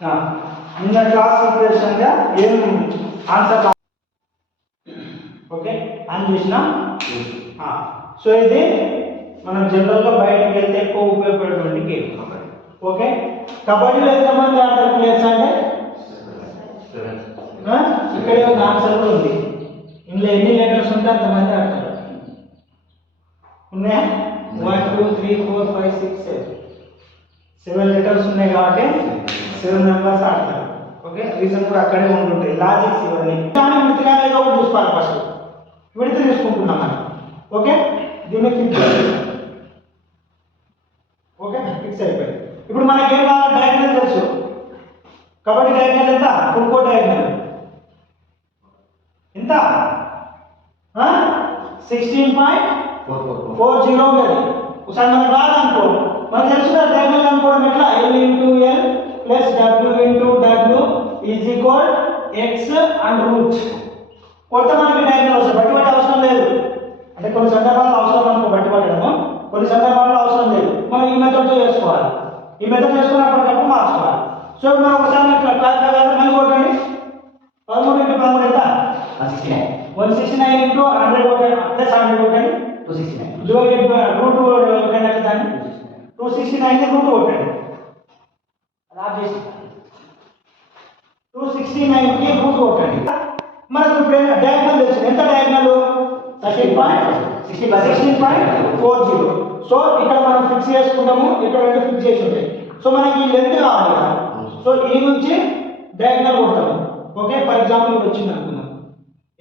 నిన్న క్లాస్ ప్రిపరేషన్గా ఏం answer okay అని చూసినా. సో ఇది మనం జనరల్గా బయటకు వెళ్తే ఎక్కువ ఉపయోగపడేటువంటి గేమ్. ఓకే, కబడ్డీలో ఎంతమంది ఆడతారు ప్లేయర్స్ అంటే ఇక్కడే ఒక ఆన్సర్ కూడా ఉంది. ఇందులో ఎన్ని లెటర్స్ ఉంటే అంతమంది ఆడతారు. ఉన్నాయా? 1 2 3 4 5 6 7 లెటర్స్ ఉన్నాయి కాబట్టి 7 మెంబర్స్ ఆడతారు. ఓకే, రీజన్ కూడా అక్కడే ఉంటుంటాయి, లాజిక్స్ ఇవన్నీ. కానీ విడిగా ఏదో ఒకటి చూసుకోవాలి. ఫస్ట్ విడత తీసుకుంటున్నాం మనం. ఓకే, దీన్ని ఫిక్స్ చేయాలి. ఓకే, ఫిక్స్ అయిపోయింది. ఇప్పుడు మనకి ఏం కావాలి? డయాగ్నల్ తెలుసు. కబడ్డీ డయాగ్నల్ ఎంత? ఫుల్ కోర్ట్ డయాగ్నల్ ఎంత? 16.40 ఉంటుంది. ఒకసారి మనకు రాదనుకో, మనకు తెలుసు కదా డయాగ్నల్ అనుకోవడం ఎట్లా? L into L plus W into W is equal X and root. కొత్త మనకి డయాగ్నల్ వస్తుంది, బట్టి పట్టే అవసరం లేదు. అంటే కొన్ని సందర్భాల్లో అవసరం మనకు బట్టి పట్టడము, కొన్ని సందర్భాల్లో అవసరం లేదు. మనం ఈ మెథడ్తో చేసుకోవాలి. ఈ మెథడ్ చేసుకున్నప్పటికప్పుడు మార్చుకోవాలి. సో మనం ఒకసారి క్లాస్ మళ్ళీ కొట్టండి. 13 into 13 ఎంత? 169 into 100 కొట్టండి, ప్లస్ 100 కొట్టండి, 269. డివైడెడ్ బై రూట్ కొట్టండి. అట్లా దాన్ని 269 రూట్ కొట్టండి. అలా చేసి 269 కి రూట్ కొట్టండి. మనకు ఇప్పుడు డయాగ్నల్ వచ్చింది. ఎంత డయాగ్నల్? 16.40. సో ఇక్కడ మనం ఫిక్స్ చేసుకుంటాము, ఇక్కడ రెండు ఫిక్స్ చేసి ఉంటాయి. సో మనకి ఈ లెంత్ కావాలి కదా. సో ఈ నుంచి డయాగ్నల్ కొడతాము. ఓకే, ఫర్ ఎగ్జాంపుల్ ఇది వచ్చింది అనుకుందాం.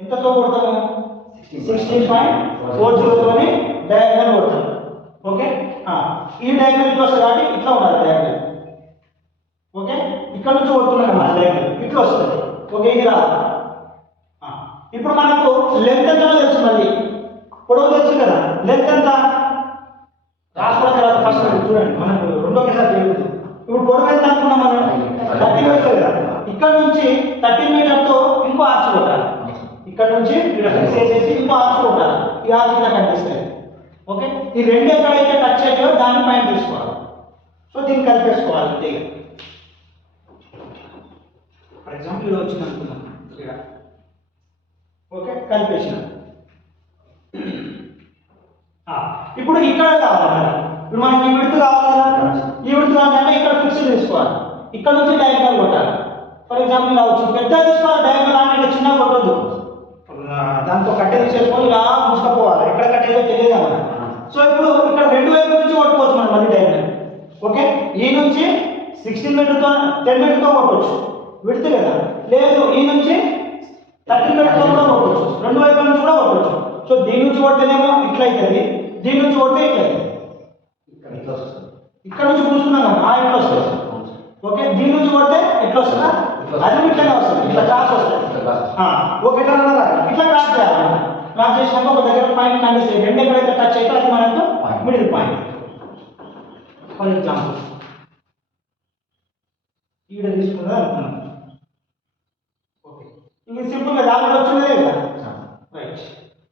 ఎంతతో కొడతాము? 16.40 తోని డయాగ్నల్ కొడతాము. ఓకే, ఈ డయాగ్నల్ ఇట్లా వస్తుంది కాబట్టి ఇట్లా ఉండాలి డయాగ్నల్. ఓకే, ఇక్కడ నుంచి కొడుతున్నాం కదా డయాగ్నల్, ఇట్లా వస్తుంది. ఓకే, ఇది రాదు. ఇప్పుడు మనకు లెంత్ ఎంతో తెలుసు, మళ్ళీ పొడవు తెలుసు కదా. లెంత్ ఎంత రాసుకోవడం కదా. ఫస్ట్ చూడండి, మనకు రెండో కేసారి జరుగుతుంది. ఇప్పుడు పొడవు ఎంత అనుకున్నాం మనం? 30 మీటర్లు కదా. ఇక్కడ నుంచి 30 మీటర్తో ఇంకో ఆర్చ్ కొట్టాలి. ఇక్కడ నుంచి ఇక్కడ ఫిక్స్ చేసేసి ఇంకో ఆర్చ్ కొట్టాలి. ఈ ఆర్చ్ ఇలా కనిపిస్తుంది. ఓకే, ఈ రెండు ఎక్కడైతే టచ్ అయ్యాయో దాన్ని పైన తీసుకోవాలి. సో దీన్ని కలిపేసుకోవాలి అంతే. ఫర్ ఎగ్జాంపుల్ ఇలా వచ్చింది అనుకున్నాం ఇక్కడ. ఓకే, కలిపేసిన. ఇప్పుడు ఇక్కడ కావాలి. ఇప్పుడు మనకి ఈ విడత కావాలి కదా. ఈ విడత కావాలంటే ఇక్కడ ఫిక్స్ తీసుకోవాలి. ఇక్కడ నుంచి డయాగ్నల్ కొట్టాలి. ఫర్ ఎగ్జాంపుల్ ఇలా వచ్చింది, పెద్ద తీసుకోవాలి డయాగ్నల్. అంటే ఇక్కడ చిన్న కొట్టద్దు, దాంతో కట్టె తీసేసుకొని ఇలా మూసుకపోవాలి. ఎక్కడ కట్టేదో తెలియదు అన్నమాట. సో ఇప్పుడు ఇక్కడ రెండు వైపుల నుంచి కొట్టుకోవచ్చు మనం మళ్ళీ డయాగ్నల్. ఓకే, ఈ నుంచి 16 మీటర్తో 10 మీటర్తో కొట్టవచ్చు, విడత కదా. లేదు, ఈ నుంచి 30 మీటర్తో కూడా కొట్టవచ్చు, రెండు వైపుల నుంచి కూడా కొట్టవచ్చు. సో దీని నుంచి కొడితేనేమో ఇట్లా అవుతుంది, దీని నుంచి కొడితే ఇట్లా అవుతుంది. ఇక్కడ నుంచి కూర్చున్నాం కదా, ఇట్లా వస్తుంది. ఓకే, దీని నుంచి కొడితే ఎట్లా వస్తుందా? అది ఇట్లానే వస్తుంది, ఇట్లా క్రాస్ వస్తుంది. ఓకే, ఇట్లా ఇట్లా క్రాస్ చేయాలి. క్రాస్ చేసినాక ఒక దగ్గర పాయింట్ కనిపిస్తుంది. రెండు ఎక్కడైతే టచ్ అయితే అది మనకు మిడిల్ పాయింట్. ఫర్ ఎగ్జాంపుల్ ఈడ తీసుకున్నది అనుకున్నాం. ఓకే, ఇది సింపుల్గా దాంట్లో వచ్చినదే కదా. రైట్,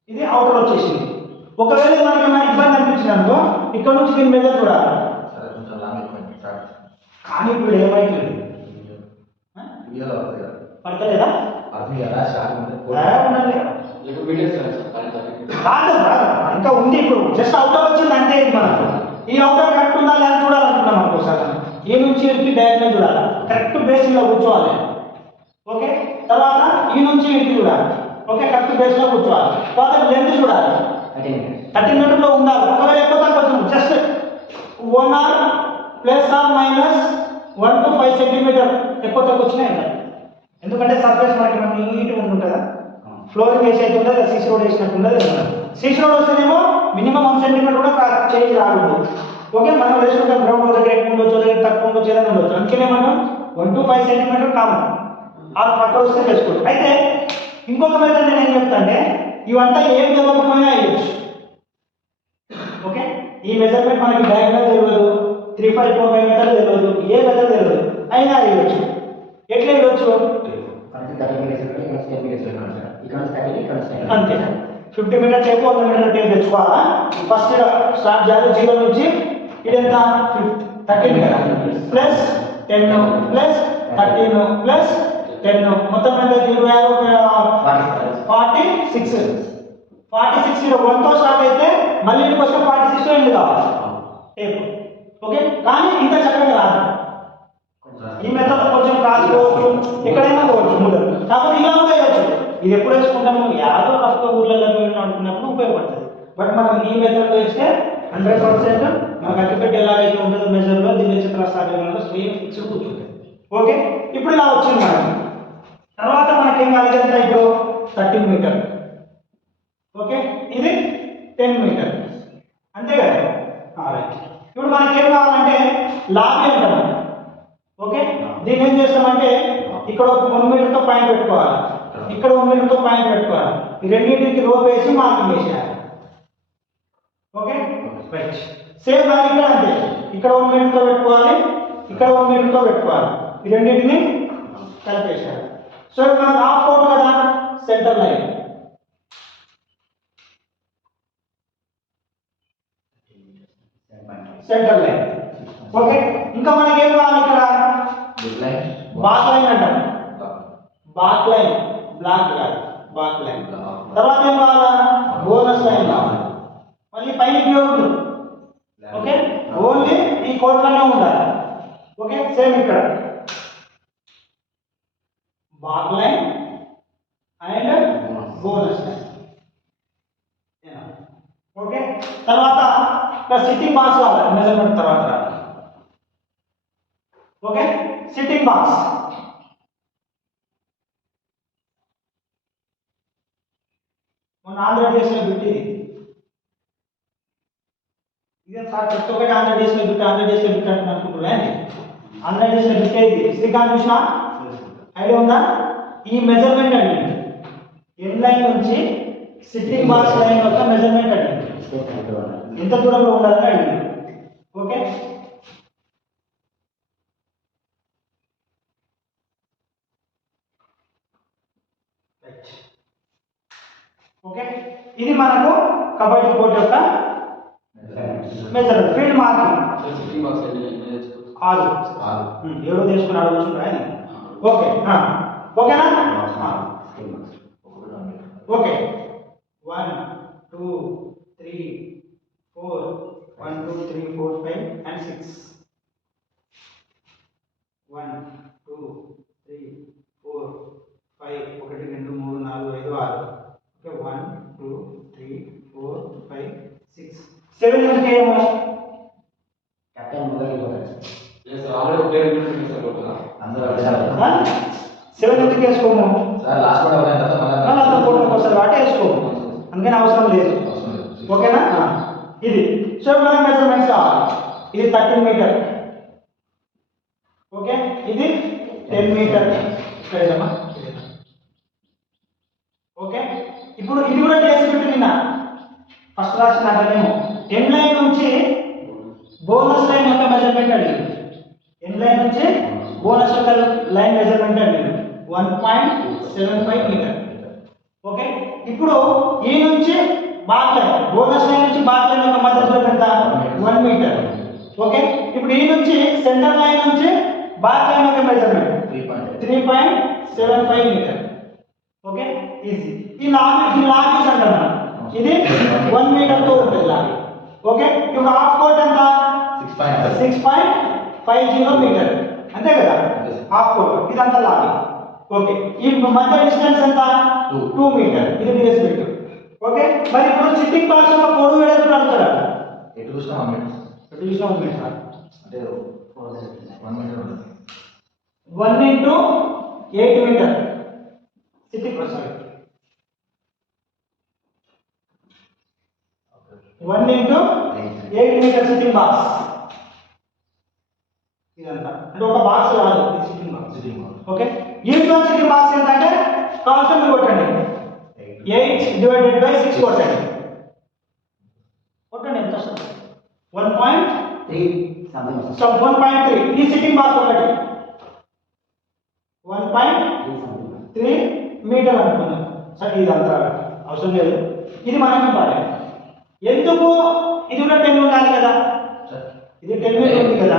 ఇది అవుటర్ వచ్చేసింది. ఒకవేళ మనకి ఏమైనా ఇబ్బంది అనిపించింది అనుకో, ఇక్కడ నుంచి దీని మీద చూడాలి. కానీ ఇప్పుడు ఏమైతుంది? పడతలేదా? ఇంకా ఉంది. ఇప్పుడు జస్ట్ అవుటర్ వచ్చింది అంతే. మనకు ఈ అవుటర్ కరెక్ట్ ఉందా లేదా చూడాలనుకున్నాం అనుకోసారి. ఈ నుంచి ఇంటికి డయాగ్నల్ చూడాలి, కరెక్ట్ బేస్లో కూర్చోవాలి. ఓకే, తర్వాత ఈ నుంచి ఇంటికి చూడాలి. ఓకే, కరెక్ట్ బేస్లో కూర్చోవాలి. తర్వాత లెంత్ చూడాలి, 30 మీటర్లో ఉండాలి. ఒకవేళ ఎక్కువ తక్కువ just 1 or plus or minus 1 to 5 centimetre ఎక్కువ తక్కువ వచ్చినాయి ఉంటాయి. ఎందుకంటే సర్ఫేస్ మనకి నీట్గా ఉంటుంది కదా. ఫ్లోరింగ్ వేసి అయితే ఉండదు, సీసీ రోడ్ వేసినట్టు ఉండదు కదా. సీసీ రోడ్ వస్తేనేమో మినిమం 1 సెంటీమీటర్ కూడా చేంజ్ రాకూడదు. ఓకే, మనం వేసుకుంటాం గ్రౌండ్ దగ్గర ఎక్కువ ఉండొచ్చు, దగ్గర తక్కువ ఉండొచ్చు, ఏదైనా ఉండొచ్చు. అందుకనే మనం 1 to 5 సెంటీమీటర్ కామన్. ఆ పక్క వస్తే వేసుకోవచ్చు. అయితే ఇంకొక మెథడ్ నేను ఏం చెప్తా అంటే, ఇవంతా ఏం తెలియకపోయినా వేయచ్చు. ఓకే, ఈ మెజర్మెంట్ మనకి డయాగ్నల్ తెలియదు, 3 5 4 5 మెథడ్ తెలియదు, ఏ మెథడ్ తెలియదు, అయినా వేయచ్చు. ఎట్లా వేయచ్చు? అంతే, 50 మీటర్ టేపు 100 మీటర్ టేపు తెచ్చుకోవాలా. ఫస్ట్ స్టార్ట్ చేయాలి 0 నుంచి. ఇది ఎంత? 30 మీటర్ ప్లస్ 10 ప్లస్ 13 ప్లస్ 10 మొత్తం ఎంత 46 1 తో స్టార్ట్ అయితే మళ్ళీ ఇక్కడికి వస్తే 46 తో ఎండ్ కావాలి టేప్. ఓకే, కానీ ఇంత చక్కగా రాదు. ఈ మెథడ్ కొంచెం రాసుకోవచ్చు, ఎక్కడైనా పోవచ్చు ముందు, కాకపోతే ఇలా కూడా వేయచ్చు. ఇది ఎప్పుడు వేసుకుంటాము, యాదో రఫ్గా ఊర్లలో అనుకున్నప్పుడు ఉపయోగపడుతుంది. బట్ మనం ఈ మెథడ్లో వేస్తే 100% మనకు అగ్గిపెట్టి ఎలాగైతే ఉంటుందో మెజర్లో దీని చిత్రస్థాయిలో సేమ్ ఫిక్స్ కూర్చుంటుంది. ఓకే, ఇప్పుడు ఇలా వచ్చింది మనకి. తర్వాత మనకేం కాలేదు ఎంత ఇప్పుడు 13 మీటర్. ఓకే, ఇది 10 మీటర్, అంతే కదా. రైట్, ఇప్పుడు మనకేం కావాలంటే లాబీ అంటాం. ఓకే, దీన్ని ఏం చేస్తామంటే ఇక్కడ ఒక 1 మీటర్తో పాయింట్ పెట్టుకోవాలి, ఇక్కడ 1 మీటర్తో పాయింట్ పెట్టుకోవాలి. ఈ రెండింటికి రోప్ వేసి మార్కింగ్ వేసేయాలి. Okay, right. సేమ్ దాని ఇక్కడ అంతే, ఇక్కడ 1 మీటర్తో పెట్టుకోవాలి, ఇక్కడ 1 మీటర్తో పెట్టుకోవాలి. ఈ రెండింటిని కలిపేసేయాలి. సో ఇప్పుడు మనకు హాఫ్ కోట్ కదా, centre line. Centre line. Okay, ఇంకా మనకి ఏం కావాలి ఇక్కడ బాక్ లైన్ అంటాం. బాక్ లైన్, బ్లాక్ కాదు, బాక్ లైన్. తర్వాత ఏం కావాలా, బోనస్ లైన్ కావాలి. మళ్ళీ పైకి ఉంటుంది. ఓకే, ఓన్లీ ఈ కోట్లోనే ఉండాలి. ఓకే, సేమ్ ఇక్కడ baulk line and bonus line. Okay, తర్వాత ఇక్కడ సిట్టింగ్ బాక్స్ కావాలి మెజర్మెంట్ తర్వాత. Okay, sitting box. మన ఆంధ్రప్రదేశ్లో బిట్ ఇది సార్ చెప్తే ఒకటి ఆంధ్రప్రదేశ్లో బిట్ అంటే అనుకుంటున్నాను. ఆంధ్రప్రదేశ్లో బిట్ ఇది శ్రీకాంత్ చూసినా ఐడియా ఉందా? ఈ మెజర్మెంట్ అండి, ఎండ్ లైన్ నుంచి సిట్టింగ్ బాక్స్ లైన్ యొక్క మెజర్మెంట్ అండి, ఎంత దూరంలో ఉండాలని అడిగింది. ఓకే, ఓకే, ఇది మనకు కబడ్డీ కోర్ట్ యొక్క మెజర్మెంట్. ఫీల్డ్ మార్కింగ్ 6 7 తీసుకున్నాడు కూర్చుంటాయి. ఓకే, ఓకేనా? Okay, 1 2 3 4 1 2 3 4 5 and 6 1 2 3 4 5 1 2 3 4 5 6. ఓకే, 1 2 3 4 5 6 7 అంటే ఏమో కెప్టెన్ మొదలైపోతాడు. లేదు ఆల్రెడీ ప్లేయర్ యూనిట్ సరిపోతుందా అందరూ 7 ఎందుకు వేసుకోము సార్ లాస్ట్ కూడా అయిన తర్వాత మళ్ళీ అతను ఫోటోకి వస్తారు వాటి వేసుకోము, అందుకని అవసరం లేదు. ఓకేనా? ఇది సో మన మెజర్మెంట్స్ కావాలి. ఇది 13 మీటర్. ఓకే, ఇది 10 మీటర్. ఇక్కడేదమ్మా. ఓకే, ఇప్పుడు ఇది కూడా చేసి పెట్టి నిన్న ఫస్ట్ రాసిన అక్కడేమో ఎండ్ లైన్ నుంచి బోనస్ లైన్ యొక్క మెజర్మెంట్ అడిగింది. ఎండ్ లైన్ నుంచి బోనస్ యొక్క లైన్ మెజర్మెంట్ అడిగింది 1.75 మీటర్. ఓకే, ఇప్పుడు ఈ నుంచి బాక్ లైన్, బోనస్ లైన్ నుంచి బాక్ లైన్ యొక్క మధ్య దూరం ఎంత 1 మీటర్. ఓకే, ఇప్పుడు ఈ నుంచి సెంటర్ లైన్ నుంచి బాక్ లైన్ యొక్క మెజర్మెంట్ 3.75 మీటర్. Okay, easy. ఈ లాగీస్ అంటారు మనం, ఇది 1 మీటర్ తో ఉంటుంది లాగీ. ఓకే, ఇప్పుడు హాఫ్ కోట్ ఎంత 6.50 మీటర్, అంతే కదా హాఫ్ కోట్. ఇదంతా లాగీ. ఓకే, ఈ మధ్య డిస్టెన్స్ ఎంత 2 మీటర్. ఇది డిఎస్ మీటర్. ఓకే, మరి ఇప్పుడు సిట్టింగ్ బాక్స్ యొక్క పొడవు వెడల్పు అడుగుతాడు. ఎటు చూసినా 1 మీటర్. ఎటు చూసినా 1 మీటర్ అంటే 1 మీటర్ ఉంటుంది. 1 into 8 metre sitting box. 1 into 8 metre sitting box. ఇదంతా అంటే ఒక బాక్స్ కాదు, ఇది sitting box. Okay, usual sitting box ఏంటంటే కాన్స్టెంట్ కొట్టండి, 8/6 కొట్టండి. కొట్టండి ఎంత వస్తుంది 1.3 సంథింగ్. సో 1.3. ఈ సిట్టింగ్ బాక్స్ ఒకటి 1.3 మీటర్ అనుకున్నాం. సరే, ఇది అంతా అవసరం లేదు, ఇది మనకి ఇంపార్టెంట్. ఎందుకు ఇది కూడా 10 ఉండాలి కదా, ఇది 10 మీటర్ ఉంది కదా,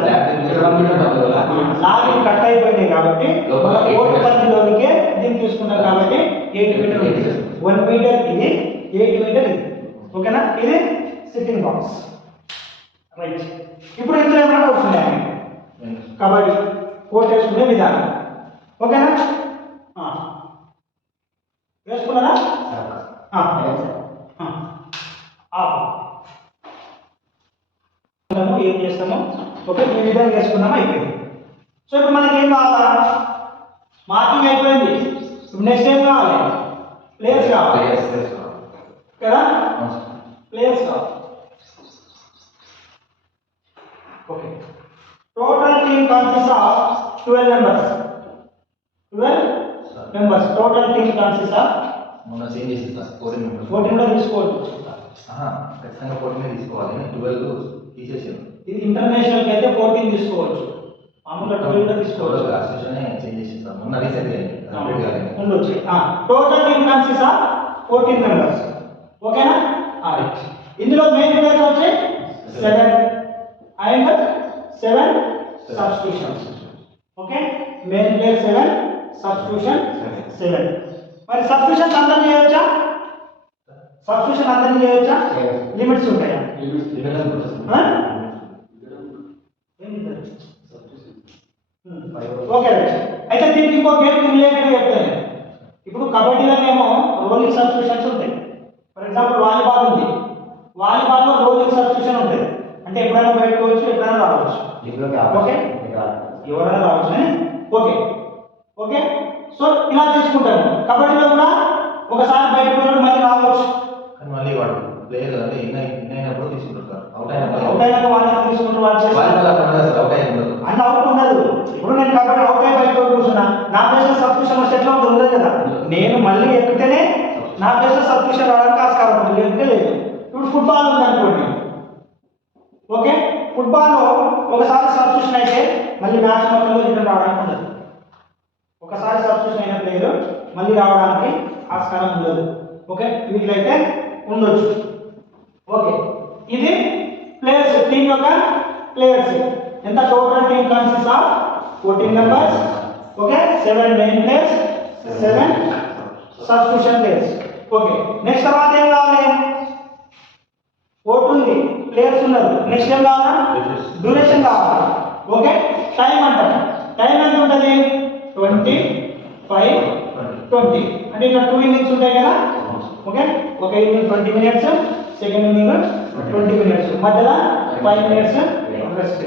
లాగిన్ కట్ అయిపోయినాయి కాబట్టి లోపల మన 8 కోర్టు మీటర్స్. పరిధిలోనికే దీన్ని తీసుకున్నాం కాబట్టి 8 మీటర్ ఉంది. 1 మీటర్ ఇది, 8 మీటర్ ఇది. ఓకేనా? ఇది సిట్టింగ్ బాక్స్. రైట్. ఇప్పుడు ఇందులో ఏమైనా డౌట్స్ ఉన్నాయా మీకు? కబడ్డీ కోర్టు వేసుకునే విధానం. ఓకేనా? వేసుకున్నారా? ఏం చేస్తాము? ఓకే, ఈ విధంగా వేసుకున్నాము, అయిపోయింది. సో ఇప్పుడు మనకి ఏం కావాలా? మార్కింగ్ అయిపోయింది. ఇప్పుడు నెక్స్ట్ ఏం కావాలి? ప్లేయర్స్ కావాలి కదా, ప్లేయర్స్ కావాలి. Okay, total team consist of 12 members. 12 members total team consist of. మొన్న చేంజ్ చేసి సార్ 14 మెంబర్స్. 14 కూడా తీసుకోవచ్చు. ఖచ్చితంగా 14 తీసుకోవాలి, 12 తీసేసాను. ఇది ఇంటర్నేషనల్ అయితే 14 తీసుకోవచ్చు, మామూలుగా 12 కూడా తీసుకోవచ్చు. అసోసియేషన్ చేంజ్ చేసి సార్ మొన్న రీసెంట్ ఉండొచ్చు. Total team consist of 14 members. ఓకేనా? రైట్. ఇందులో మెయిన్ ప్లేయర్స్ వచ్చి 7 and 7 substitutions. Okay, main player 7, substitution 7. మరి సబ్స్టిట్యూషన్స్ అందరినీ చేయొచ్చా? సబ్స్టిట్యూషన్ అందరినీ చేయొచ్చా? లిమిట్స్ ఉంటాయా? ఓకే, అయితే దీనికి ఇంకో గేమ్ రిలేటెడ్ చెప్తాను. ఇప్పుడు కబడ్డీలోనేమో రోలింగ్ సబ్స్టిట్యూషన్స్ ఉంటాయి. ఫర్ ఎగ్జాంపుల్ వాలీబాల్ ఉంది, వాలీబాల్లో రోలింగ్ సబ్స్టిట్యూషన్ ఉంటుంది. అంటే ఎప్పుడైనా పెట్టుకోవచ్చు, ఎప్పుడైనా రావచ్చు. ఓకే, ఎవరైనా రావచ్చు. ఓకే ఓకే, సో ఇలా తీసుకుంటాము. కబడ్డీలో కూడా ఒకసారి బయటకు మళ్ళీ రావచ్చు. కానీ మళ్ళీ వాడు ప్లేయర్ అంటే ఇన్నైనప్పుడు తీసుకుంటారు సార్. అవుట్ అవుట్ అయినాక వాళ్ళని తీసుకుంటారు, వాళ్ళు చేస్తారు. అవుట్ అయినప్పుడు అన్న అవుట్ ఉండదు. ఇప్పుడు నేను కబడ్డీ అవుట్ అయి బయటకు కూర్చున్నా, నా ప్లేస్ లో సబ్స్టిట్యూషన్ వస్తే ఎట్లా ఉంటుంది? ఉండదు కదా. నేను మళ్ళీ ఎక్కితేనే నా ప్లేస్ లో సబ్స్టిట్యూషన్ రావడానికి ఆస్కారం ఉంటుంది, లేకపోతే లేదు. ఇప్పుడు ఫుట్బాల్ ఉంది అనుకోండి. ఓకే, ఫుట్బాల్లో ఒకసారి సబ్స్టిట్యూషన్ అయితే మళ్ళీ మ్యాచ్ మొత్తంలో రిటర్న్ రావడానికి ఉండదు. ఒకసారి సబ్స్టిట్యూషన్ అయిన ప్లేయర్ మళ్ళీ రావడానికి ఆస్కారం ఉండదు. ఓకే, వీటిలైతే ఉండొచ్చు. ఓకే, ఇది ప్లేయర్స్, టీమ్ యొక్క ప్లేయర్స్. ఎంత? Total team consist of 14 members. Okay, 7 main players, 7 substitution players. Okay, next తర్వాత ఏం కావాలి? కోర్టు ఉంది, ప్లేయర్స్ ఉన్నారు. నెక్స్ట్ ఏం కావాలా? డ్యూరేషన్ కావాలి. ఓకే, టైం అంటాం. టైం ఎంత ఉంటుంది? 25, 20. అంటే ఇక్కడ 2 ఇన్నింగ్స్ ఉంటాయి కదా. ఓకే, ఒక inning 20 minutes, second inning 20 minutes, మధ్యలో 5 మినిట్స్ రెస్ట్.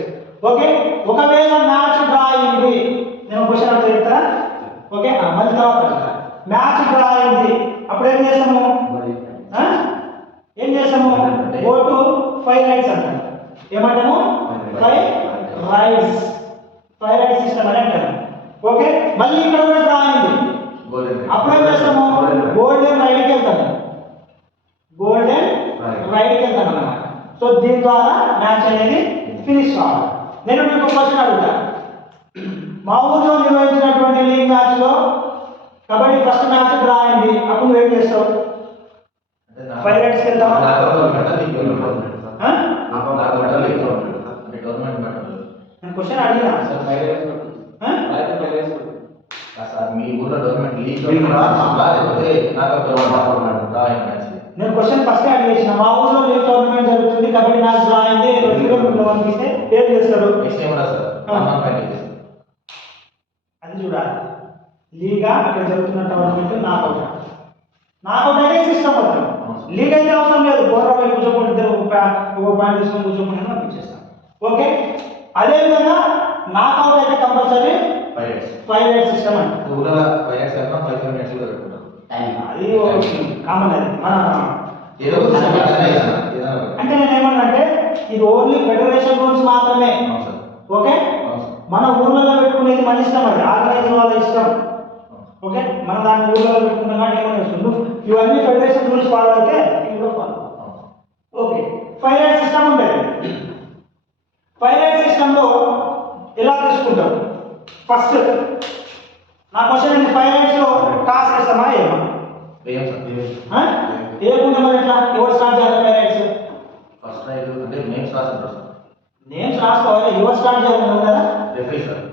ఓకే, ఒకవేళ మ్యాచ్ డ్రా అయింది, నేను క్వశ్చన్ అర్థం చెప్తారా? ఓకే, మళ్ళీ తర్వాత మ్యాచ్ డ్రా అయింది, అప్పుడు ఏం చేస్తాము? ఏం చేస్తాము? గో టు 5 రైట్స్ అంటాం. ఏమంటాము? 5 రైట్స్. 5 రైట్స్ సిస్టమ్ అని అంటాము. ఓకే, మళ్ళీ ఇక్కడ కూడా డ్రా అయింది, అప్పుడు ఏం చేస్తాము? గోల్డెన్ రైట్కి వెళ్తాము. గోల్డెన్ రైట్కి వెళ్తాం అన్నమాట. సో దీని ద్వారా మ్యాచ్ అనేది ఫినిష్ కావాలి. నేను మీకు క్వశ్చన్ అడుగుతా. మా ఊళ్ళో నిర్వహించినటువంటి లీగ్ మ్యాచ్ లో కబడ్డీ ఫస్ట్ మ్యాచ్ డ్రా అయింది, అప్పుడు నువ్వు ఏం చేస్తావు? 5 రైట్స్కి వెళ్తావా? నేను క్వశ్చన్ అడిగినా మీ ఊళ్ళో గవర్నమెంట్ లీగ్ నేను క్వశ్చన్ ఫస్ట్ అడిగేసిన. మా ఊళ్ళో లీగ్ టోర్నమెంట్ జరుగుతుంది, కబడ్డీ మ్యాచ్ డ్రా అయింది, పంపిస్తే ఏం చేస్తారు? అది చూడాలి. లీగా అక్కడ జరుగుతున్న టోర్నమెంట్ నాకౌట్. నాకౌట్ అయితే సిస్టమ్ అవుతాం. లీగ్ అయితే అవసరం లేదు, పోరాటం కూర్చోకుండా ఇద్దరు ఒక పాయింట్ తీసుకొని కూర్చోకుండా పంపించేస్తాం. ఓకే, అదేవిధంగా నాకౌట్ అయితే కంపల్సరీ 5 రైట్ సిస్టమ్ అంటే అది కామన్. అది మన అంటే నేను ఏమన్నంటే ఇది ఓన్లీ ఫెడరేషన్ రూల్స్ మాత్రమే. ఓకే, మన ఊర్లలో పెట్టుకునేది మన ఇష్టం, అది ఆర్గనైజర్ వాళ్ళ ఇష్టం. ఓకే, మన దాని ఊర్లలో పెట్టుకుంటాం కాబట్టి ఏమైనా ఇష్టం. ఇవన్నీ ఫెడరేషన్ రూల్స్ ఫాలో అయితే ఇది కూడా ఫాలో. ఓకే, 5 రైట్ సిస్టమ్ ఉంటుంది. 5 రైట్ సిస్టంలో ఎలా తీసుకుంటాం? ఫస్ట్ నా క్వశ్చన్ ఏంటి? 5 రైట్స్ లో టాస్ వేస్తామా? ఏమన్నా ఏముంటే మరి ఎట్లా? ఎవరు స్టార్ట్ చేయాలి 5 రైట్స్? ఫస్ట్ రైట్ అంటే నేమ్స్ రాసుకుంటారు సార్. నేమ్స్ రాసుకోవాలి, యువర్ స్టార్ట్ చేయాలి కదా. Referee sir.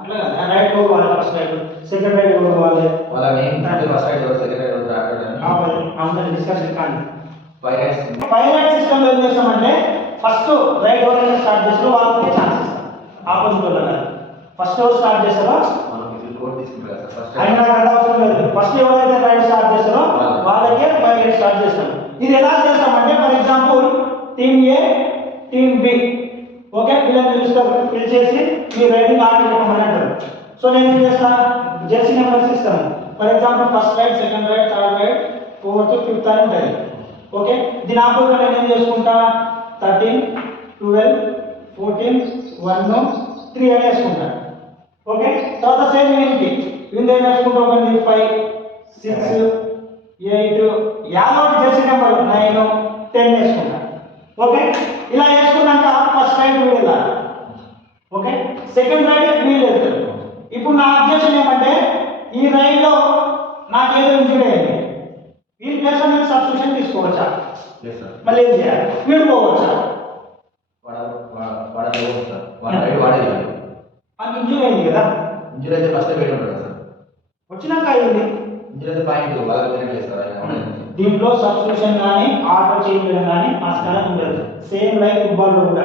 అట్లా కదా, రైట్ పోవాలి, ఫస్ట్ రైట్, సెకండ్ రైట్ పోవాలి. వాళ్ళ నేమ్ అంటే ఫస్ట్ రైట్ ఎవరు, సెకండ్ రైట్ ఎవరు, థర్డ్ రైట్ అని. అందరి డిస్కషన్ కానీ five rights. Five right system లో ఏం చేస్తామంటే ఫస్ట్ రైట్ ఎవరైనా స్టార్ట్ చేస్తారో వాళ్ళకి ఛాన్స్ ఇస్తాం. ఆపోజిట్ వాళ్ళ ఫస్ట్ ఎవరు స్టార్ట్ చేస్తారో మనం ఇది కోడ్ తీసుకుంటారు కదా సార్. ఫస్ట్ ఆయన నాకు అంత అవసరం లేదు. ఫస్ట్ ఎవరైతే రైట్ స్టార్ట్ చేస్తారో వాళ్ళకే ఫైవ్ రైట్ స్టార్ట్ చేస్తాం. ఇది ఎలా చేస్తామంటే for example team A team B, okay, వీళ్ళని పిలుస్తారు, పిలిచేసి మీ రైడింగ్ ఆర్డర్ చెప్పమని అంటారు. సో నేను ఏం చేస్తా, జెర్సీ నెంబర్స్ ఇస్తాను. For example first right, second right, third right, fourth, fifth అని ఉంటుంది. ఓకే, దీని ఆపోజిట్ నేను ఏం చేసుకుంటా, 13, 12, 14, 1, 3 అని వేసుకుంటా. ఓకే, తర్వాత సేమ్ వీళ్ళకి వీళ్ళు ఏం వేసుకుంటా, 1, 5, 6, 8, యాభై జెర్సీ నెంబర్ 9, 10 వేసుకుంటా. ఓకే, ఇలా వేసుకున్నాక ఫస్ట్ రైట్ వీళ్ళు వెళ్ళాలి. ఓకే, సెకండ్ రైట్ వీళ్ళు వెళ్తారు. ఇప్పుడు నా అబ్జెక్షన్ ఏమంటే ఈ రైడ్లో నాకు ఏదో ఇంజురీ అయింది, వీళ్ళ ప్లేస్ నేను సబ్స్టిట్యూషన్ తీసుకోవచ్చా, మళ్ళీ ఏం చేయాలి, వీడు పోవచ్చా, వాడే సార్. వాళ్ళ రైట్ వాడే నాకు ఇంజురీ అయింది కదా, ఇంజురీ అయితే ఫస్ట్ వెయిట్ ఉంటాడు సార్. వచ్చినాక అయింది ఇంజురీ అయితే పాయింట్ వాళ్ళకి వెయిట్ చేస్తారు ఆయన. దీంట్లో సబ్స్టిట్యూషన్ కానీ ఆర్డర్ చేంజ్ చేయడం కానీ ఆస్కారం ఉండదు. సేమ్ లైక్ ఫుట్బాల్లో కూడా,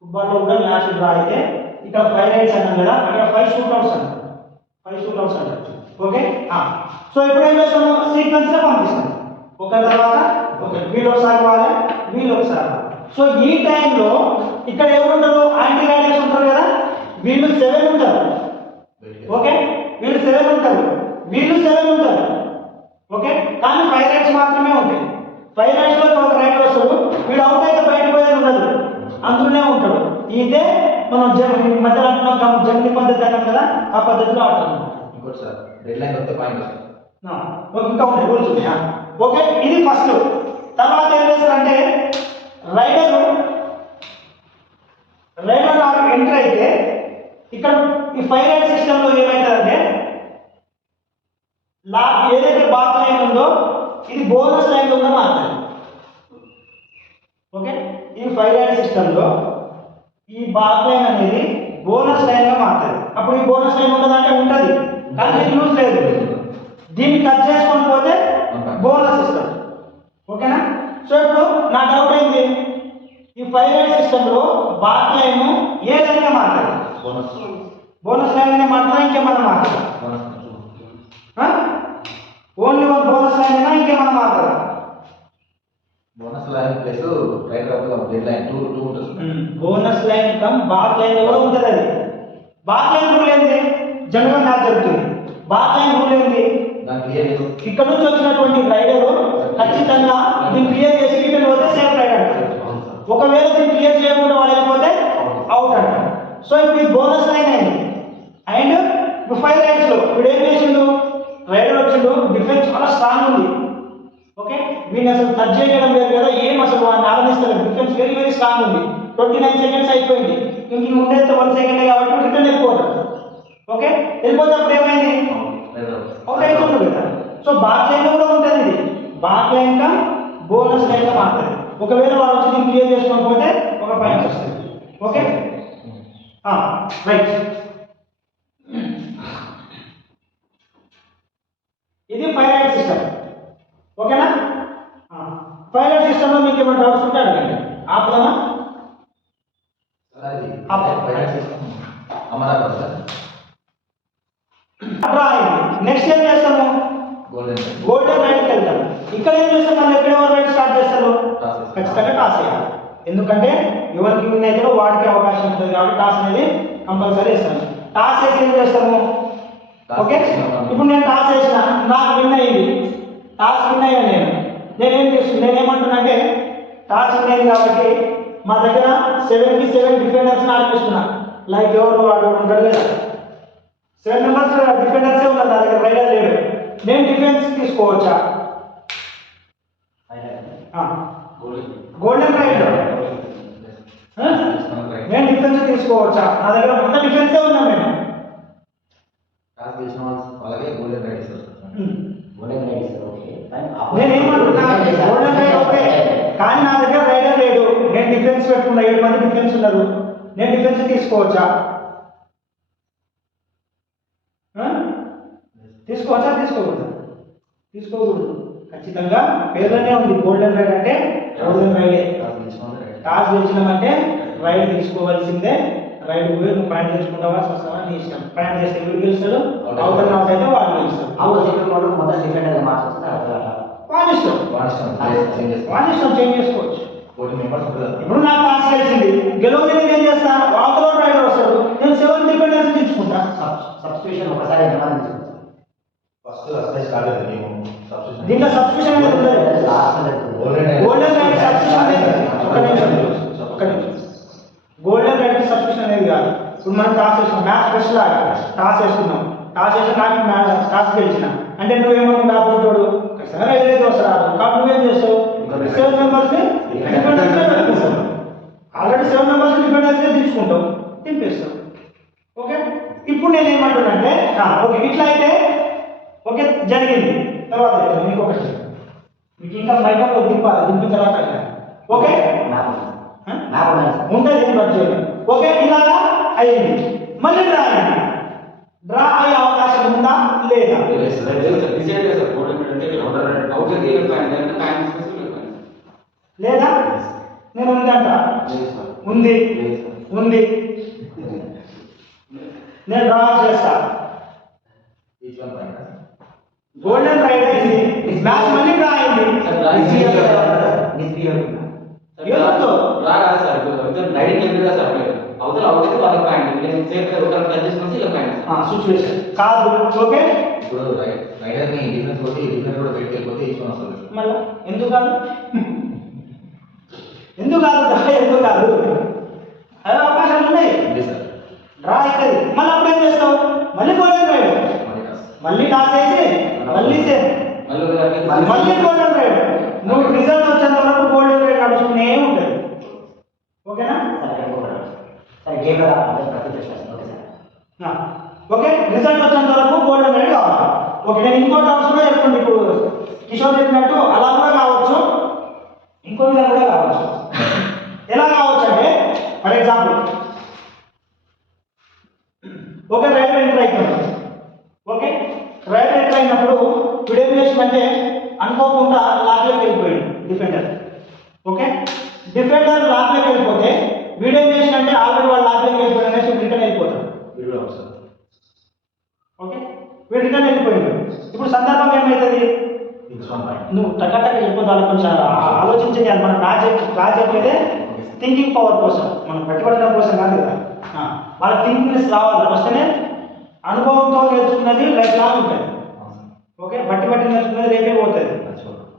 ఫుట్బాల్లో కూడా మ్యాచ్ డ్రా అయితే ఇక్కడ 5 రైడ్స్ అన్నాం కదా, అక్కడ 5 షూట్అవుట్స్ అన్నాం, 5 షూట్అవుట్స్ అంటారు. ఓకే, సో ఇప్పుడు ఏం చేస్తాము, సీక్వెన్స్ లో పంపిస్తాం, ఒక తర్వాత ఓకే, వీళ్ళు ఒకసారి వాళ్ళే, వీళ్ళు ఒకసారి. సో ఈ టైంలో ఇక్కడ ఎవరు ఉంటారు, యాంటీ రైడర్స్ ఉంటారు కదా, వీళ్ళు 7 ఉంటారు. ఓకే, వీళ్ళు 7 ఉంటారు, వీళ్ళు 7 ఉంటారు. ఓకే, కానీ 5 రైడ్స్ మాత్రమే ఉంటాయి. 5 రైడ్స్ లో ఒక రైడ్ వస్తాడు, వీడు అవుట్ అయితే బయట పోయేది ఉండదు, అందులోనే ఉంటాడు. ఇదే మనం మధ్యలో అంటున్నాం జంగి పద్ధతి అన్నాం కదా, ఆ పద్ధతిలో ఆడుతున్నాం. ఇంకోటి సార్, డెడ్ లైన్ వస్తే పాయింట్ వస్తుంది. ఇంకా ఉంటాయి రూల్స్ ఉన్నాయా. ఓకే, ఇది ఫస్ట్. తర్వాత ఏం చేస్తారంటే రైడర్ ఎంటర్ అయితే ఇక్కడ ఈ 5 రైడ్ సిస్టమ్ లో ఏమవుతుందంటే ఏదైతే బాక్ లైన్ ఉందో ఇది బోనస్ లైన్ ఉందో మారుతుంది. ఓకే, ఈ 5 రైడ్ సిస్టమ్ లో ఈ బాక్ లైన్ అనేది బోనస్ లైన్ గా మారుతుంది. అప్పుడు ఈ బోనస్ లైన్ ఉంటుందంటే ఉంటుంది, కానీ దీనికి యూజ్ లేదు. దీన్ని కట్ చేసుకొని పోతే బోనస్ ఇస్తాం. ఓకేనా, సో ఇప్పుడు నా డౌట్ ఏంటి, ఈ 5 రైడ్ సిస్టమ్ లో బాక్ లైన్ ఏ లైన్ గా మారుతుంది, బోనస్ లైన్ అనే మాత్రం ఇంకేమన్నా మారుతుంది, ఓన్లీ వన్ బోనస్ లైన్ అయినా ఇంకేమన్నా మారుతుంది. Bonus line plus right dead line 2 ఉంటుంది. Bonus line come back line కూడా ఉంటుంది. అది బాక్ లైన్ రూల్ ఏంటి, జనరల్ మ్యాచ్ జరుగుతుంది. బాక్ లైన్ రూల్ ఏంటి, ఇక్కడ నుంచి వచ్చినటువంటి రైడర్ ఖచ్చితంగా దీన్ని క్లియర్ చేసి రిటర్న్ పోతే సేఫ్ రైడ్ అంటారు. ఒకవేళ దీన్ని క్లియర్ చేయకుండా వాడు వెళ్ళిపోతే అవుట్ అంటారు. సో ఇప్పుడు ఇది బోనస్ లైన్ అయింది. అండ్ ఇప్పుడు 5 రైడ్స్ లో ఇప్పుడు ఏం చేసిండు, రైడర్ వచ్చిండు, డిఫెన్స్ చాలా స్ట్రాంగ్ ఉంది. ఓకే, వీళ్ళు అసలు టచ్ చేయడం లేదు కదా, ఏం అసలు వాడిని ఆరాధిస్తారు, డిఫెన్స్ వెరీ వెరీ స్ట్రాంగ్ ఉంది. 29 సెకండ్స్ అయిపోయింది, ఇంక ఉండేది 1 సెకండ్ కాబట్టి రిటర్న్ వెళ్ళిపోతాడు. ఓకే, వెళ్ళిపోతే అప్పుడు ఏమైంది, అవుట్ అవుతుంది కదా. సో బాక్ లైన్ కూడా ఉంటుంది, ఇది బాక్ లైన్ గా బోనస్ లైన్ గా మారుతుంది. ఒకవేళ వాడు వచ్చి దీన్ని క్లియర్ చేసుకొని పోతే ఒక పాయింట్ వస్తుంది. ఓకే, రైట్, ఇది 5 రైడ్ సిస్టమ్. ఓకేనా, 5 రైడ్ సిస్టమ్ లో మీకు ఏమైనా డౌట్స్ ఉంటే అడగండి. ఆపుదామా, నెక్స్ట్ ఏం చేస్తాము, గోల్డెన్ రైడ్కి వెళ్తాము. ఇక్కడ ఏం చేస్తాం, మళ్ళీ ఎక్కడ ఎవరు రైడ్ స్టార్ట్ చేస్తారు, ఖచ్చితంగా టాస్ చేయాలి. ఎందుకంటే ఎవరికి విన్ అయితే వాడికి అవకాశం ఉంటుంది కాబట్టి టాస్ అనేది కంపల్సరీ వేస్తాను. టాస్ వేసి ఏం చేస్తాము, ఓకే, ఇప్పుడు నేను టాస్ వేసిన, నాకు విన్ అయ్యింది, టాస్ విన్ అయ్యాను నేనేం చేస్తున్నాను, నేనేమంటున్నా అంటే టాస్ విన్ అయింది కాబట్టి మా దగ్గర 7కి 7 డిఫెండర్స్ని ఆడిపిస్తున్నా. లైక్ ఎవరు వాడు ఉంటాడు కదా, 7 మెంబర్స్ డిఫెండర్సే ఉన్నారు, నా దగ్గర రైడర్ లేడు. నేను డిఫెన్స్ తీసుకోవచ్చా, గోల్డెన్ రైడ్ నేను డిఫెన్స్ తీసుకోవచ్చా, నా దగ్గర మొత్తం డిఫెన్సే ఉన్నా నేను. నేను ఏమంటున్నా, గోల్డెన్ రైడ్ ఓకే, కానీ నా దగ్గర రైడర్ లేడు, నేను డిఫెన్స్ పెట్టుకున్నా 7 మంది డిఫెన్స్ ఉన్నారు, నేను డిఫెన్స్ తీసుకోవచ్చా? తీసుకోవచ్చా? తీసుకోకూడదు. ఖచ్చితంగా పేర్లోనే ఉంది గోల్డెన్ రైడ్ అంటే గోల్డెన్ రైడే. టాస్ గెలిచినామంటే రైడ్ తీసుకోవాల్సిందే. రైడ్ పోయి నువ్వు పాయింట్ చేసుకుంటావా వస్తావా నీ ఇష్టం. పాయింట్ చేస్తే ఎవరు గెలుస్తాడు, అవతల అవుట్ అయితే వాడు గెలుస్తాడు. వాడి ఇష్టం చేంజ్ చేసుకోవచ్చు. ఇప్పుడు నాకు టాస్ గెలిచింది, గెలవని నేను ఏం చేస్తా, అవతల రైడర్ వస్తాడు, నేను 7 డిఫెండర్స్ తీసుకుంటా. సబ్స్టిట్యూషన్ ఒకసారి ఎంతమంది దీంట్లో సబ్స్టిట్యూషన్ అనేది ఉండదు. గోల్డెన్ రైడ్ సబ్స్టిట్యూషన్ అనేది ఒక నిమిషం. గోల్డెన్ రైడ్ సబ్స్టిట్యూషన్ అనేది కాదు. ఇప్పుడు మనం టాస్ వేసుకున్నాం, మ్యాచ్ ఫస్ట్ లాగా టాస్ వేసుకున్నాం, టాస్ వేసి నాకు టాస్ గెలిచిన అంటే నువ్వేమనుకుంటా ఆపోజిట్ ఖచ్చితంగా రైడ్ అయితే వస్తాడు కాబట్టి నువ్వేం చేస్తావు, 7 మెంబర్స్ ఆల్రెడీ 7 మెంబర్స్ డిఫెండర్స్ తీసుకుంటావు, తింపేస్తావు. ఓకే, ఇప్పుడు నేను ఏమంటున్నానంటే ఓకే ఇట్లా అయితే ఓకే జరిగింది. తర్వాత మీకు ఒకటి మీకు ఇంకా బయట దింపిన తర్వాత ఓకే ఉంటుంది బడ్జెట్. ఓకే ఇలాగా అయ్యింది, మళ్ళీ డ్రా అయింది. డ్రా అయ్యే అవకాశం ఉందా లేదా? లేదా నేను ఉందంట ఉంది ఉంది నేను డ్రా చేస్తా. గోల్డెన్ రైడ్ అయింది, మ్యాచ్ మళ్ళీ డ్రా అయింది. సిచ్యువేషన్ కాదు. ఓకే ఇప్పుడు రైడర్ ని డిఫెన్స్ కొట్టి డిఫెండర్ కూడా బయటకి వెళ్ళిపోతే ఈక్వల్ వస్తుంది. మళ్ళీ ఎందుకు కాదు ఎందుకు కాదు అదే అవకాశాలు ఉన్నాయి. డ్రా అవుతుంది, మళ్ళీ అప్పుడు ఏం చేస్తావు, మళ్ళీ గోల్డెన్ రైడ్, మళ్ళీ టాస్ వేసి మళ్ళీ సేమ్ మళ్ళీ గోల్డెన్ రైడ్. నువ్వు రిజల్ట్ వచ్చేంత వరకు గోల్డెన్ రైడ్ నడుస్తూనే ఉంటుంది. ఓకేనా? ఓకే రిజల్ట్ వచ్చేంత వరకు గోల్డెన్ రైడ్ కావాలి. ఓకే నేను ఇంకో డౌట్స్ కూడా చెప్తుంది. ఇప్పుడు కిషోర్ చెప్పినట్టు అలా కూడా కావచ్చు, ఇంకో విధంగా కూడా కావచ్చు. ఎలా కావచ్చు అంటే ఫర్ ఎగ్జాంపుల్ ఒక రైడర్ ఎంటర్ అవుతున్నాడు. ఓకే రైడర్ ఎంటర్ అయినప్పుడు వీడు ఏం చేసిందంటే అనుకోకుండా లాక్లోకి వెళ్ళిపోయాడు డిఫెండర్. ఓకే డిఫెండర్ లాక్లోకి వెళ్ళిపోతే వీడేం చేసిందంటే ఆల్రెడీ వాడు లాక్లోకి వెళ్ళిపోయాడు అనేసి రిటర్న్ వెళ్ళిపోతాడు. ఓకే వీడు రిటర్న్ వెళ్ళిపోయాడు. ఇప్పుడు సందర్భం ఏమవుతుంది, నువ్వు టక్కటక్క వెళ్ళిపోతావు. కొంచెం ఆలోచించేది మన క్లాస్ చెప్పేదే థింకింగ్ పవర్ కోసం, మనం పట్టుబట్టడం కోసం కాదు కదా. వాళ్ళ థింకింగ్నెస్ రావాలి, వస్తేనే అనుభవంతో నేర్చుకున్నది లైఫ్ లాంగ్ ఉంటుంది. ఓకే బట్టి నేర్చుకున్నది రేపే పోతుంది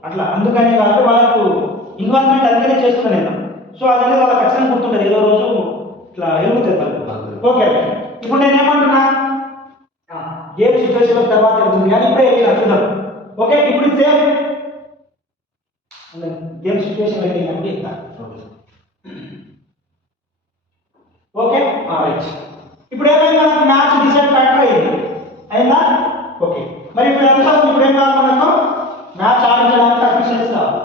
అట్లా. అందుకనే కాబట్టి వాళ్ళకు ఇన్వాల్వ్మెంట్ అందుకనే చేస్తున్నాను నేను. సో అదనేది వాళ్ళకి ఖచ్చితంగా గుర్తుంటుంది, ఏదో రోజు ఇట్లా ఎరుగుతుంది వాళ్ళకి. ఓకే ఇప్పుడు నేను ఏమంటున్నా, గేమ్ సిచ్యువేషన్ తర్వాత వెళ్తుంది కానీ ఇప్పుడే వెళ్ళినా చూద్దాం. ఓకే ఇప్పుడు సేమ్ గేమ్ సిచ్యువేషన్ వెళ్ళిందంటే ఇంకా ఓకే రైట్. ఇప్పుడు ఏమైంది, మనకు మ్యాచ్ డిసైడ్ ఫ్యాక్టర్ అయిందా? ఓకే మరి ఇప్పుడు ఎంత ఉంది, ఇప్పుడు ఏం కావాలి మనకు, మ్యాచ్ ఆడించడానికి అఫీషియల్స్ కావాలి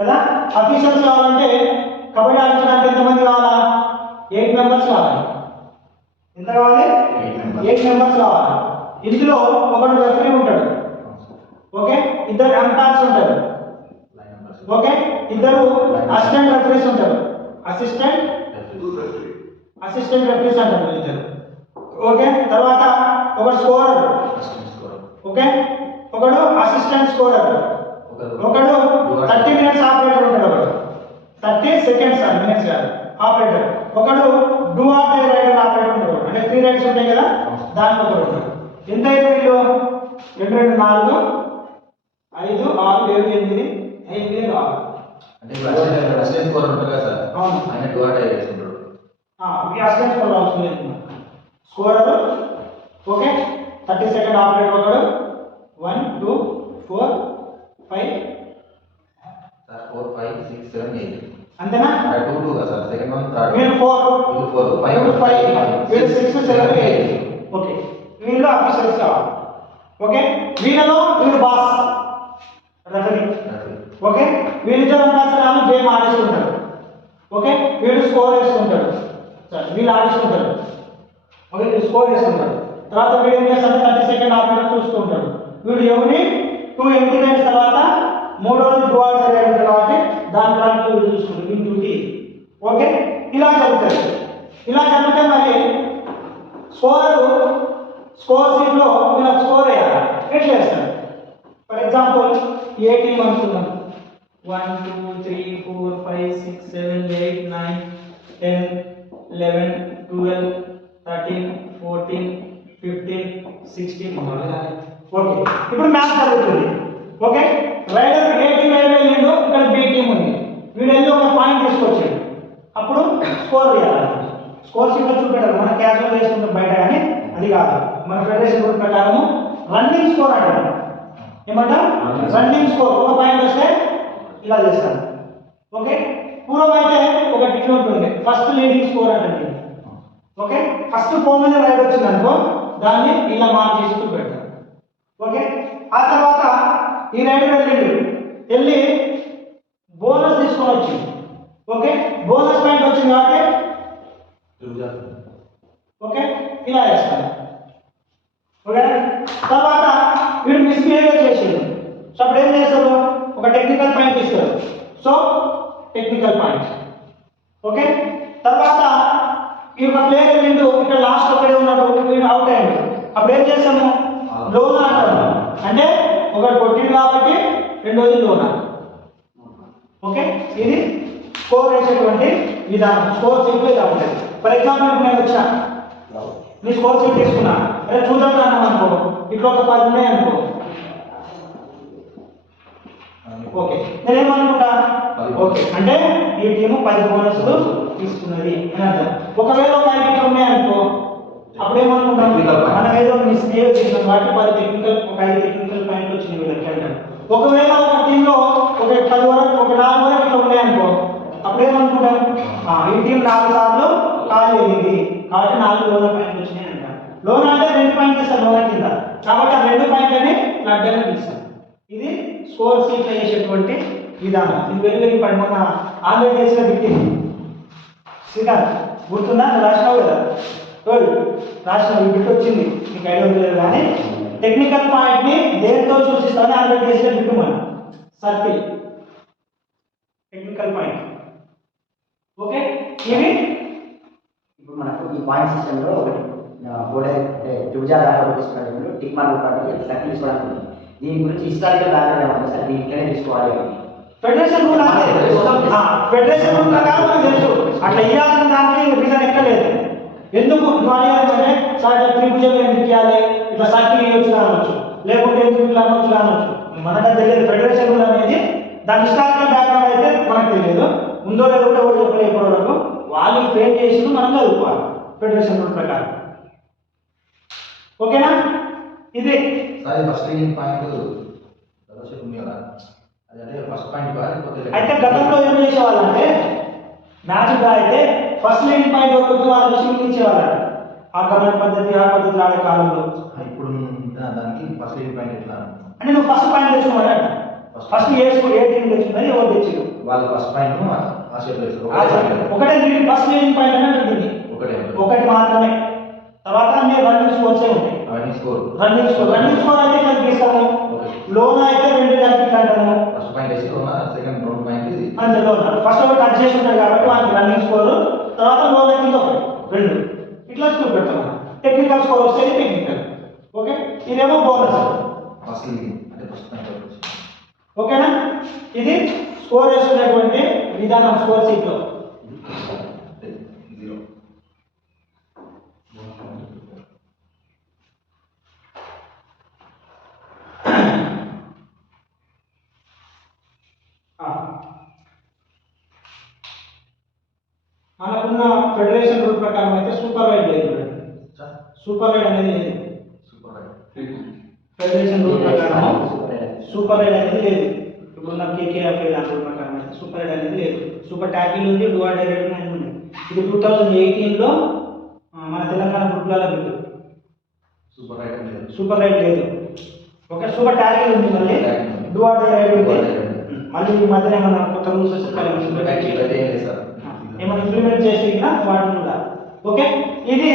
కదా. అఫీషియల్స్ కావాలంటే కబడ్డీ ఆడించడానికి ఎంతమంది కావాలా, 8 మెంబర్స్ కావాలి. ఎంత కావాలి, 8 మెంబర్స్ కావాలి. ఇందులో ఒకడు రెఫరీ ఉంటాడు. ఓకే 2 అంపైర్స్ ఉంటారు. ఓకే 2 అసిస్టెంట్ రెఫరీస్ ఉంటారు. అసిస్టెంట్ రెఫరీస్ అంటారు 2. ఓకే తర్వాత ఒక స్కోరర్. ఓకే ఒకడు అసిస్టెంట్ స్కోరర్, ఒకడు 30 మినిట్స్ ఆపరేటర్ ఉంటాడు, ఒకడు 30 సెకండ్స్ మినిట్స్ కాదు ఆపరేటర్, ఒకడు do or die raider operator ఉంటాడు. అంటే 3 రైడ్స్ ఉంటాయి కదా దానికి ఒకడు ఉంటాడు. ఎంత అయితే వీళ్ళు 2 2 4 5 6 7 8 8 కావాలి. అంటే ఇప్పుడు అసిస్టెంట్ స్కోరర్ ఉంటారు కదా సార్, అవును ఆయన డూ ఆర్ డై చేస్తుంటాడు. ఈ అసిస్టెంట్ స్కోరర్ అవసరం లేదు, స్కోరర్. ఓకే 30 సెకండ్ ఆపరేటర్ ఒకడు 1 2 4 5 సార్ 4 5 6 7 8 అంతేనా? 2 2 కదా సార్, సెకండ్ వన్ థర్డ్ వీళ్ళు 4 5 వీళ్ళు 6 7 8. ఓకే వీళ్ళు ఆఫీసర్స్ కావాలి. ఓకే వీళ్ళలో వీళ్ళు బాస్ రెఫరీ. ఓకే వీళ్ళిద్దరు అంతా గేమ్ ఆడిస్తుంటారు. ఓకే, వీడు స్కోర్ వేసుకుంటాడు, సరే వీళ్ళు ఆడిస్తుంటారు. ఓకే, వీడు స్కోర్ వేసుకుంటాడు. తర్వాత వీడు ఏం చేస్తాడు, 30 సెకండ్ ఆపరేటర్ చూస్తూ ఉంటాడు. వీడు ఎవరి 2 ఎంటీ లైన్స్ తర్వాత మూడోది డ్రాట్ జరిగింది కాబట్టి దాని తర్వాత వీడు చూసుకుంటాడు ఇంటూ టీ. ఓకే, ఇలా జరుగుతుంది. ఇలా జరిగితే మరి స్కోర్ షీట్లో వీళ్ళ స్కోర్ వేయాలి. ఎట్లా వేస్తాడు? ఫర్ ఎగ్జాంపుల్ ఏ టీం అనుకుందాం, 1 2 3 4 5 6 7 8 9 10 11 12 13 14 15 16. ఓకే, ఇప్పుడు మ్యాచ్ జరుగుతుంది. ఓకే, రైడర్ ఏ టీం వెళ్ళిండు, ఇక్కడ బి టీం ఉంది. వీడు వెళ్ళి ఒక పాయింట్ తీసుకొచ్చాడు, అప్పుడు స్కోర్ వేయాలి. స్కోర్ షీట్లో చూపెట్టాలి, మనం క్యాజువల్ చేసుకుంటాం బయట, కానీ అది కాదు. మన ఫెడరేషన్ రూల్ ప్రకారం రన్నింగ్ స్కోర్ అంటారు. ఏమంటారు? Running score. ఒక పాయింట్ వస్తే ఇలా చేస్తాను. ఓకే, పూర్వం అయితే ఒక టిక్ ఉంటుంది, ఫస్ట్ లీడింగ్ స్కోర్ అంటే. ఓకే, ఫస్ట్ పోగానే రైడ్ వచ్చింది అనుకో, దాన్ని ఇలా మార్క్ చేసి చూపెడతాం. ఓకే, ఆ తర్వాత ఈ రైడర్ వెళ్ళి బోనస్ తీసుకొని వచ్చింది. ఓకే, బోనస్ పాయింట్ వచ్చింది కాబట్టి ఓకే ఇలా వేస్తాను. ఓకే, తర్వాత వీడు మిస్బిహేవియర్ చేసిండు, సో అప్పుడు ఏం చేస్తారు, ఒక టెక్నికల్ పాయింట్ ఇస్తారు. So technical point. ఓకే, తర్వాత ఈ ఒక ప్లేయర్ వెళ్ళిండు, ఇక్కడ లాస్ట్ ఒకడే ఉన్నాడు, వీడు అవుట్ అయ్యాడు, అప్పుడు ఏం చేస్తాము, లోనా అంటాము. అంటే ఒకటి కొట్టిండు కాబట్టి రెండోది లోనా. ఓకే, ఇది స్కోర్ వేసేటువంటి విధానం. స్కోర్ షీట్లో ఇలా ఉంటుంది. ఫర్ ఎగ్జాంపుల్ నేను వచ్చా, నీ స్కోర్ షీట్ తీసుకున్నా, అరే చూద్దాం అన్నాం అనుకో, ఇట్లా ఒక 10 ఉన్నాయి అనుకో. ఓకే, నేనేమనుకుంటా, ఓకే అంటే ఈ టీము 10 బోనస్లు తీసుకున్నది అని అర్థం. ఒకవేళ ఒక 5 ఇట్లా ఉన్నాయనుకో, అప్పుడు ఏమనుకుంటాం, మనం ఏదో మిస్బిహేవ్ చేసినాం కాబట్టి 5 టెక్నికల్ పాయింట్లు వచ్చినాయి వీళ్ళకి అంటారు. ఒకవేళ ఒక టీంలో ఒక 10 వరకు, ఒక 4 వరకు ఇట్లా ఉన్నాయనుకో, అప్పుడు ఏమనుకుంటాం, ఈ టీం 4 సార్లు ఖాళీ అయింది కాబట్టి 4 లోన పాయింట్లు వచ్చినాయి అంటారు. లోన అంటే 2 పాయింట్లు ఇస్తారు లోన కింద, కాబట్టి ఆ 2 పాయింట్లని లడ్డగా పిలుస్తాం. ఇది స్కోర్ షీట్లో వేసేటువంటి విధానం. ఇది వెరీ వెరీ ఇంపార్టెంట్. మన ఆన్లైన్ డేస్లో పెట్టింది శ్రీకాంత్, గుర్తుందా? రాసినావు కదా, రాసినావు, ఈ బిట్ వచ్చింది, నీకు ఐడియా లేదు. కానీ టెక్నికల్ పాయింట్ని దేనితో సూచిస్తామని ఆన్లైన్ డేస్లో బిట్టు మనం సర్కిల్ టెక్నికల్ పాయింట్. ఓకే, ఇవి ఇప్పుడు మనకు ఈ పాయింట్ సిస్టంలో ఒకటి బోర్డర్ అంటే త్రిభుజాల దాకా తీసుకున్నప్పుడు టిక్ మార్క్ పాటు సర్కిల్ తీసుకోవడానికి ఉంది. దీని గురించి హిస్టారికల్ బ్యాక్గ్రౌండ్ ఏమన్నా సార్, దీన్ని ఇక్కడే తీసుకోవాలి. ఫెడరేషన్ రూల్ ఫెడరేషన్ రూల్ ప్రకారం మనకు తెలుసు, అట్లా ఇవ్వాల్సిన దానికి రీజన్ ఎక్కలేదు. ఎందుకు అంటే సార్ త్రిభుజం ఎందుకు ఇవ్వాలి, ఇట్లా సర్కిల్ ఇవ్వచ్చు అనవచ్చు, లేకుంటే ఎందుకు ఇట్లా అనవచ్చు అనవచ్చు, మనకు తెలియదు. ఫెడరేషన్ రూల్ అనేది దాని హిస్టారికల్ బ్యాక్గ్రౌండ్ అయితే మనకు తెలియదు, ఉందో లేదో కూడా ఎవరు చెప్పలేదు ఇప్పటి వరకు. వాళ్ళు ఫ్రేమ్ చేసి మనం చదువుకోవాలి ఫెడరేషన్ రూల్ ప్రకారం. ఓకేనా? ఇది sir first leading point fellowship ఉంది కదా, అది అంటే ఫస్ట్ పాయింట్ లేకపోతే అయితే గతంలో ఏం చేసేవాళ్ళంటే మ్యాచ్ డ్రా అయితే ఫస్ట్ లీడింగ్ పాయింట్ ఒకటి వాళ్ళు చూసి ఇచ్చేవాళ్ళంట. ఆ గమన పద్ధతి ఆ పద్ధతిలో ఆడే కాలంలో. ఇప్పుడు దానికి ఫస్ట్ లీడింగ్ పాయింట్ ఎట్లా అంటే నువ్వు ఫస్ట్ పాయింట్ తెచ్చుకోవాలంట. ఫస్ట్ ఏ టీం తెచ్చుకున్నది ఎవరు తెచ్చారు, వాళ్ళు ఫస్ట్ పాయింట్ ఆ షేప్ ఒకటే లీడింగ్ ఫస్ట్ లీడింగ్ పాయింట్ అని ఉంటుంది, ఒకటి మాత్రమే. తర్వాత అన్ని రన్నింగ్ స్కోర్సే ఉంటాయి. రన్నింగ్ స్కోర్ అయితే ఇక్కడ తీస్తాము, లోన్ అయితే 2 కలిపి అంటాము. ఫస్ట్ పాయింట్ వేసి సెకండ్ 2 పాయింట్ అంతే. లోన్ ఫస్ట్ ఒకటి టచ్ చేసి ఉంటాడు కాబట్టి వాళ్ళకి రన్నింగ్ స్కోర్, తర్వాత లోన్ అయితే ఒకటి 2 ఇట్లా స్కోర్ పెడతాం. టెక్నికల్ స్కోర్ వస్తే టెక్నికల్. ఓకే, ఇదేమో బోనస్ ఫస్ట్ లీడింగ్ అంటే ఫస్ట్ పాయింట్. ఓకేనా? ఇది స్కోర్ వేసుకునేటువంటి విధానం స్కోర్ షీట్లో. మనకున్న ఫెడరేషన్ రూల్ ప్రకారం అయితే సూపర్ రైడ్ లేదు, సూపర్ రైడ్ అనేది లేదు. ఫెడరేషన్ రూల్ ప్రకారం సూపర్ రైడ్ అనేది లేదు. ఇప్పుడు నాకు కేకేఎఫ్ రూల్ ప్రకారం అయితే సూపర్ రైడ్ అనేది లేదు. సూపర్ ట్యాకిల్ ఉంది, డువా డైరెక్ట్ అనేది ఉంది. ఇది 2018లో మన తెలంగాణ గ్రూప్లలో పెట్టు. సూపర్ రైడ్ లేదు. ఓకే, సూపర్ ట్యాకిల్ ఉంది, మళ్ళీ డువా డైరెక్ట్ ఉంది. మళ్ళీ ఈ మధ్యన ఏమన్నా కొత్త రూల్స్ సూపర్ ట్యాకిల్ చెప్పిన వాటిని కూడా. ఓకే, ఇది